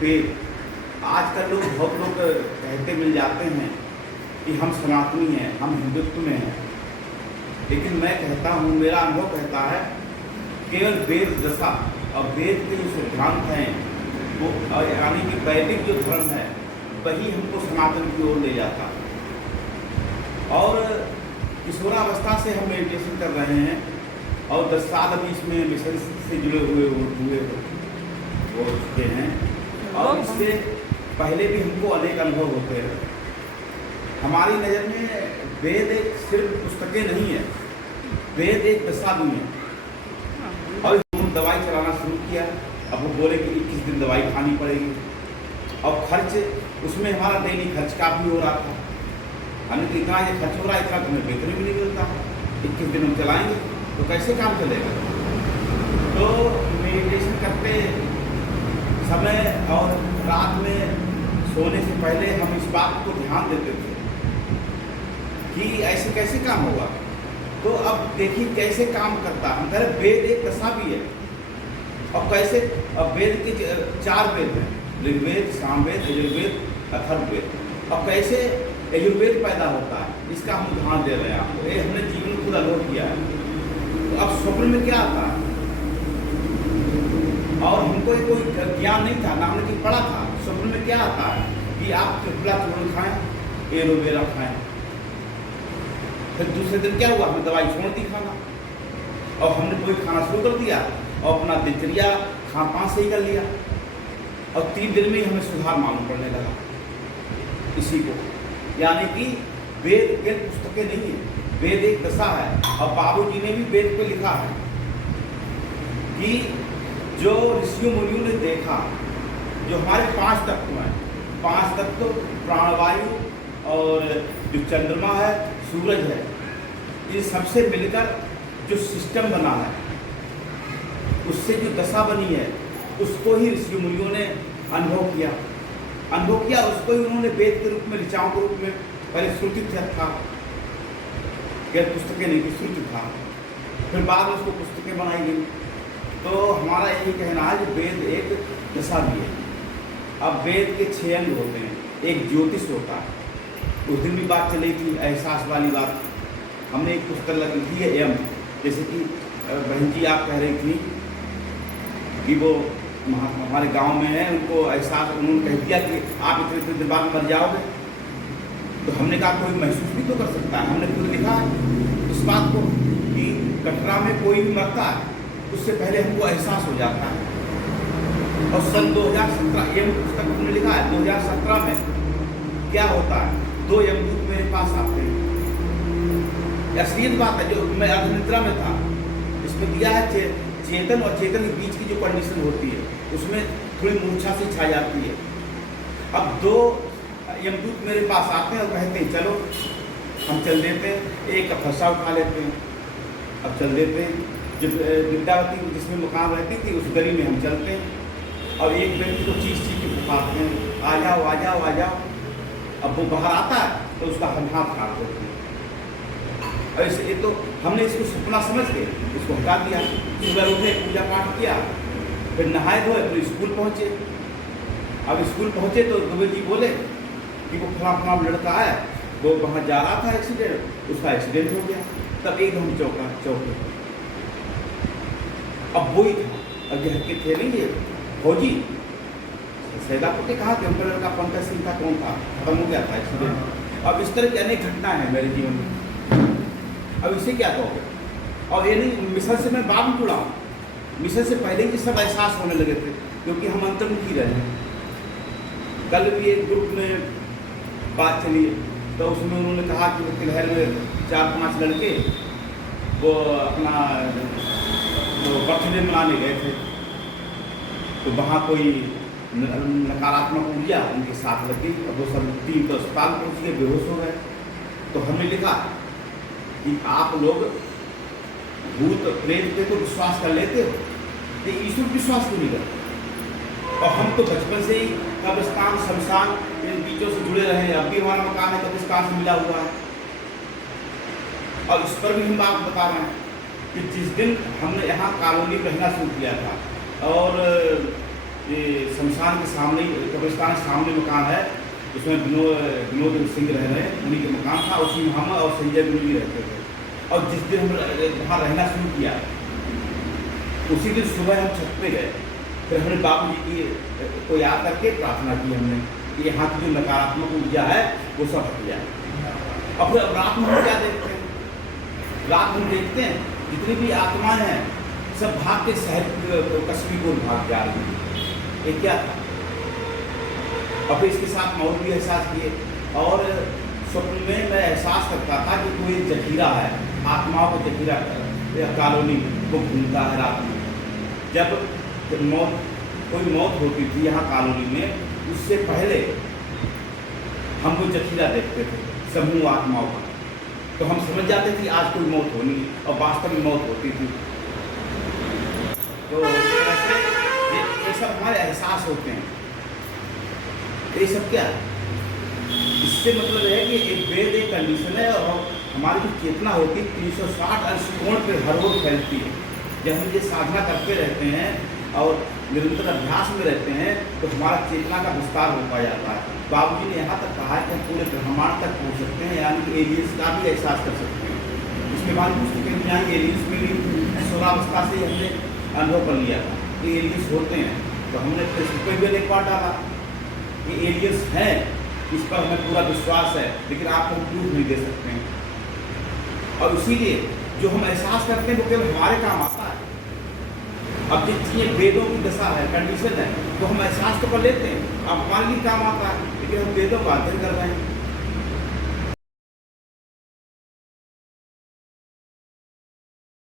वेद, आजकल बहुत लोग कहते मिल जाते हैं कि हम सनातनी हैं, हम हिंदुत्व में हैं, लेकिन मैं कहता हूँ, मेरा अनुभव कहता है, केवल वेद दशा और वेद के जो सिद्धांत हैं वो यानी कि वैदिक जो धर्म है वही हमको सनातन की ओर ले जाता है। और किशोरावस्था से हम मेडिटेशन कर रहे हैं और 10 साल अभी इसमें मिशन से जुड़े हुए हो चुके हैं, और इससे पहले भी हमको अनेक अनुभव होते हैं। हमारी नज़र में वेद एक सिर्फ पुस्तकें नहीं है, वेद एक दशा भी है। और हम दवाई चलाना शुरू किया, अब वो बोले कि 21 दिन दवाई खानी पड़ेगी, और खर्च उसमें हमारा दैनिक खर्च काफ़ी हो रहा था। हमें तो इतना ये खर्च हो रहा है, इतना तुम्हें वेतन भी नहीं मिलता, 21 दिन हम चलाएंगे तो कैसे काम चलेगा। तो मेडिटेशन करते समय और रात में सोने से पहले हम इस बात को ध्यान देते थे कि ऐसे कैसे काम होगा। तो अब देखिए कैसे काम करता है। हम कह रहे वेद एक दशा भी है, और कैसे, अब वेद के 4 वेद हैं, ऋग्वेद, सामवेद, यजुर्वेद, अथर्ववेद। अब कैसे यजुर्वेद पैदा होता है इसका हम ध्यान दे रहे हैं आपको, ये हमने जीवन में खुद अनुभव किया है। तो अब स्वप्न में क्या आता है, और हमको कोई ज्ञान नहीं था, ना हमने पढ़ा था। स्वप्न में क्या आता है कि आप त्रिफला चूर्ण खाएं, एलोवेरा खाएं। फिर दूसरे दिन क्या हुआ, हमने दवाई छोड़ दी खाना, और हमने कोई खाना शुरू कर दिया और अपना दिनचर्या खान पान से ही कर लिया, और 3 दिन में ही हमें सुधार मालूम पड़ने लगा इसी को। यानी कि वेद केवल पुस्तकें नहीं है, वेद एक दशा है। और बाबूजी ने भी वेद पे लिखा है कि जो ऋषियों मुनियों ने देखा, जो हमारे 5 तत्व हैं, 5 तत्व प्राणवायु और जो चंद्रमा है, सूरज है, इन सबसे मिलकर जो सिस्टम बना है, उससे जो दशा बनी है, उसको ही ऋषि मुनियों ने अनुभव किया। उसको ही उन्होंने वेद के रूप में, ऋचाओं के रूप में पहले श्रुति था, केवल पुस्तकें नहीं थी, श्रुति था, फिर बाद में उसको पुस्तकें बनाई गई। तो हमारा यही कहना है कि वेद एक दशा भी है। अब वेद के 6 अंग होते हैं, एक ज्योतिष होता है, उस दिन भी बात चली थी एहसास वाली बात। हमने एक पुस्तक लिखी है एम, जैसे कि बहन जी आप कह रही थी कि वो हमारे गांव में है, उनको एहसास, उन्होंने कह दिया कि आप इतने दिन बाद मर जाओगे। तो हमने कहा कोई महसूस भी तो कर सकता है। हमने खुद लिखा है इस बात को कि कटरा में कोई भी मरता है उससे पहले हमको एहसास हो जाता है। और सन 2017 ये पुस्तक हमने लिखा है, 2017 में क्या होता है, 2 यमदूत मेरे पास आते हैं। असलियत बात है, जो मैं अर्धनिद्रा में था, इसमें दिया है चेतन और चेतन के बीच की जो कंडीशन होती है उसमें थोड़ी मूर्छा से छा जाती है। अब 2 यमदूत मेरे पास आते हैं और कहते हैं चलो हम चल देते हैं, एक का फंसा उठा लेते हैं, अब चल देते हैं। जब विद्यावती जिसमें मकान रहती थी उस गली में हम चलते हैं, और एक व्यक्ति को चीख के पुकारते हैं, आ जाओ आ जाओ आ जाओ। अब वो बाहर आता है तो उसका हम हाथ काट देते हैं। और ये तो हमने इसको सपना समझ के इसको हटा दिया। सुबह उठे, पूजा पाठ किया, फिर नहाए धोए, फिर स्कूल पहुँचे। अब स्कूल पहुँचे तो दुबे जी बोले कि वो फला लड़का है, वो वहाँ जा रहा था, एक्सीडेंट, उसका एक्सीडेंट हो गया। तब एकदम चौके। अब वही था, अब यह के थे नहीं ये फौजी सैदापुर के, कहा कि उनका लड़का पंकज सिंह था, कौन था, खत्म हो गया था एक्सीडेंट। अब इस तरह की अनेक घटना है मेरे जीवन में। अब इसे क्या कहोगे। और ये नहीं, मिशन से मैं बाद में जुड़ा हूँ, मिशन से पहले ही सब एहसास होने लगे थे, क्योंकि हम अंतर्मुखी रहे हैं। कल भी एक ग्रुप में बात चली, तो उसमें उन्होंने कहा कि तिलहर में 4-5 लड़के वो अपना बर्थडे मनाने गए थे, तो वहाँ कोई नकारात्मक ऊर्जा उनके साथ लग गई, और वो सब 3 तो अस्पताल पहुँच गए, बेहोश हो गए। तो हमने लिखा कि आप लोग भूत प्रेत पे तो विश्वास कर लेते हो, ये ईश्वर विश्वास क्यों नहीं करते। और हम तो बचपन से ही कब्रिस्तान, शमशान, इन बीचों से जुड़े रहे हैं। अब भी हमारा मकान है कब्रिस्तान से मिला हुआ है। और इस पर भी हम बात बता रहे हैं कि जिस दिन हमने यहाँ कॉलोनी रहना शुरू किया था, और ये शमशान के सामने कब्रिस्तान के सामने मकान है, उसमें विनोद सिंह रह रहे हैं, उन्हीं के मकान था। उसी में हम और संजय गुरु जी रहते थे। और जिस दिन हम वहाँ रहना शुरू किया, उसी दिन सुबह हम छत पे गए। फिर हमने बाबू जी की को याद करके प्रार्थना की हमने कि यहाँ की जो नकारात्मक ऊर्जा है वो सब हट जाए। और फिर अब रात में हम क्या देखते हैं, रात में देखते हैं जितनी भी आत्माएं हैं सब भाग के शहर कस्बी को भाग जा रही है। ये क्या था? और फिर इसके साथ मैं और भी एहसास किए। और स्वप्न में मैं एहसास करता था कि कोई जखीरा है, आत्माओं को जखीरा कॉलोनी को घूमता है रात में। जब कोई मौत होती थी यहाँ कॉलोनी में, उससे पहले हम कोई जखीरा देखते थे समूह आत्माओं का, तो हम समझ जाते थे आज कोई मौत होनी है, और वास्तव में मौत होती थी। तो ऐसे ये सब हमारे एहसास होते हैं। ये सब क्या है? इससे मतलब है कि एक वेद एक कंडीशन है, और हमारी जो चेतना होती है 360 अंश कोण पर हर रोज फैलती है। जब हम ये साधना करते रहते हैं और निरंतर अभ्यास में रहते हैं तो हमारा चेतना का विस्तार होता जाता है। बाबूजी ने यहाँ तक कहा है कि हम पूरे ब्रह्मांड तक पहुँच सकते हैं, यानी कि एलियंस का भी एहसास कर सकते हैं। उसके बाद पुस्तकें में यहाँ एलियंस में भी 16 अवस्था से हमने अनुभव कर लिया था कि एलियंस होते हैं। तो हमने फेसबुक पर भी एक पार्ट डाला कि एलियंस हैं, इस पर हमें पूरा विश्वास है, लेकिन आपको प्रूफ नहीं दे सकते हैं। और इसीलिए जो हम एहसास करते हैं वो केवल हमारे काम आता है। अब जितनी वेदों की दशा है, कंडीशन है, तो हम एहसास तो कर लेते हैं, अब हमारे लिए काम आता है, लेकिन हम वेदों का अध्ययन कर रहे हैं।